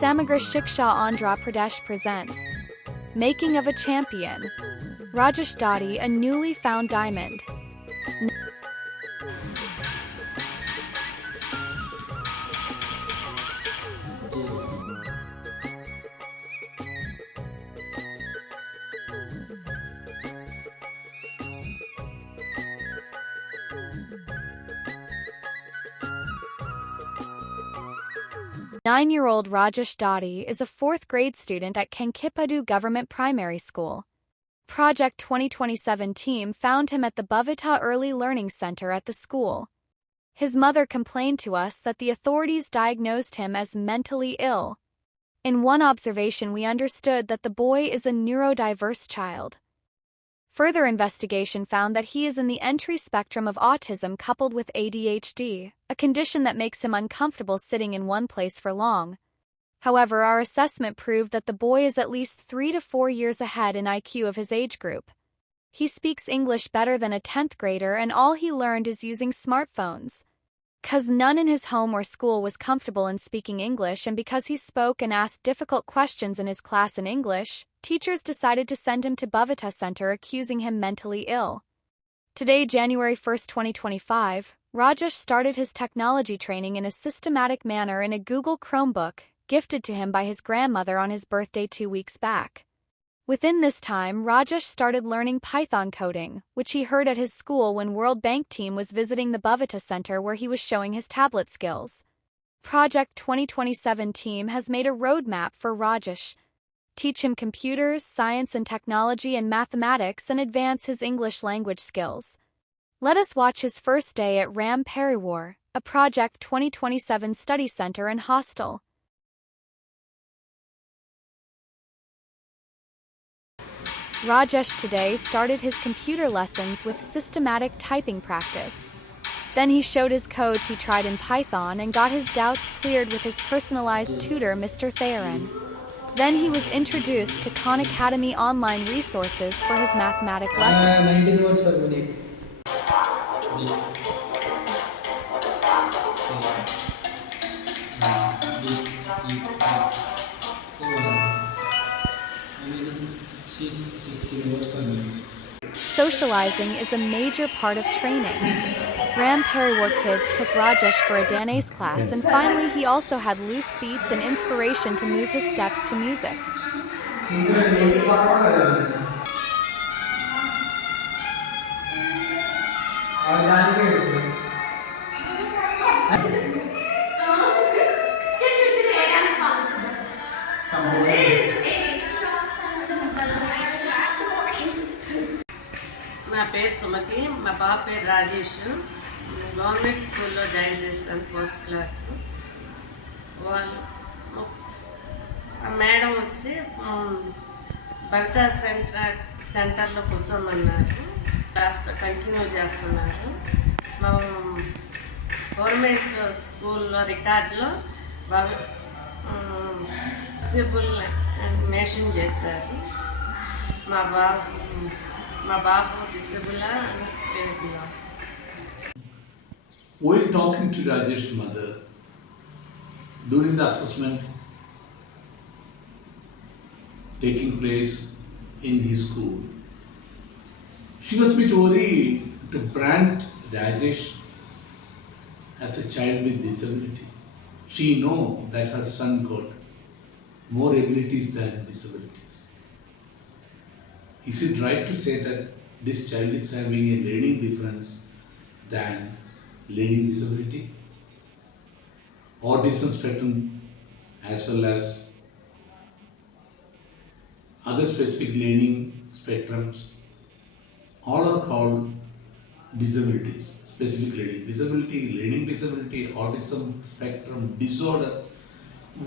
Samagra Shiksha Andhra Pradesh presents Making of a Champion. Rajesh Dadi, a newly found diamond. 9-year-old Rajesh Dadi is a 4th grade student at Kankipadu Govt Primary School. Project 2027 team found him at the Bhavita Early Learning Center at the school. His mother complained to us that the authorities diagnosed him as mentally ill. In one observation, we understood that the boy is a neurodiverse child. Further investigation found that he is in the entry spectrum of autism coupled with ADHD, a condition that makes him uncomfortable sitting in one place for long. However, our assessment proved that the boy is at least 3 to 4 years ahead in IQ of his age group. He speaks English better than a 10th grader, and all he learned is using smartphones. Because none in his home or school was comfortable in speaking English, and because he spoke and asked difficult questions in his class in English, teachers decided to send him to Bhavita Center, accusing him mentally ill. Today, January 1, 2025, Rajesh started his technology training in a systematic manner in a Google Chromebook, gifted to him by his grandmother on his birthday 2 weeks back. Within this time, Rajesh started learning Python coding, which he heard at his school when World Bank team was visiting the Bhavita Center, where he was showing his tablet skills. Project 2027 team has made a roadmap for Rajesh. Teach him computers, science and technology, and mathematics, and advance his English language skills. Let us watch his first day at Ram Pariwar, a Project 2027 study center and hostel. Rajesh today started his computer lessons with systematic typing practice. Then he showed his codes he tried in Python and got his doubts cleared with his personalized tutor, Mr. Theron. Then he was introduced to Khan Academy online resources for his mathematic lessons. 19 words per minute. Socializing is a major part of training. Ram Pariwar kids took Rajesh for a dance class, and finally he also had loose beats and inspiration to move his steps to music. నా పేరు సుమతి, మా బాబు పేరు Rajesh. Government స్కూల్లో join చేస్తాను 4th class. వాళ్ళు madam వచ్చి భర్తా సెంటర్లో కూర్చోమన్నారు. Class continue చేస్తున్నారు. మా గవర్నమెంట్ స్కూల్లో రికార్డులో డిసేబుల్ మెన్షన్ చేశారు. మా బాబు డిసేబుల్ అని పేరు. While talking to Rajesh's mother during the assessment taking place in his school, she was a bit worried to brand Rajesh as a child with disability. She know that her son got more abilities than disabilities. Is it right to say that this child is having a learning difference than learning disability? Autism spectrum as well as other specific learning spectrums, all are called disabilities. Specific learning disability, learning disability, autism spectrum disorder.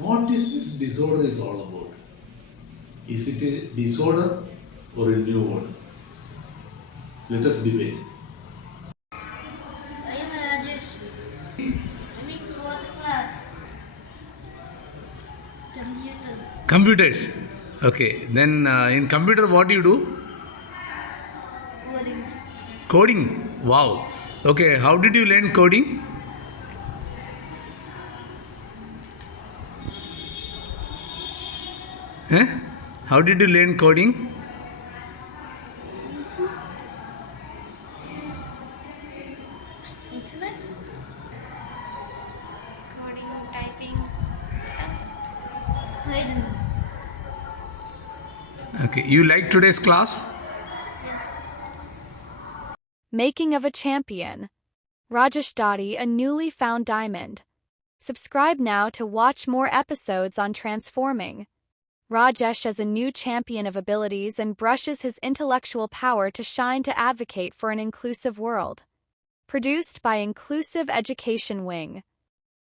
What is this disorder is all about? Is it a disorder or a new order? Let us debate. I am Rajesh. I'm in 4th class. Computers. Okay. Then in computer, what do you do? Coding. Coding. Wow. Okay. How did you learn coding? Huh? How did you learn coding? Internet? Coding, typing. I don't know. Okay. You like today's class? Yes. Making of a champion. Rajesh Dadi, a newly found diamond. Subscribe now to watch more episodes on transforming Rajesh as a new champion of abilities and brushes his intellectual power to shine to advocate for an inclusive world. Produced by Inclusive Education Wing.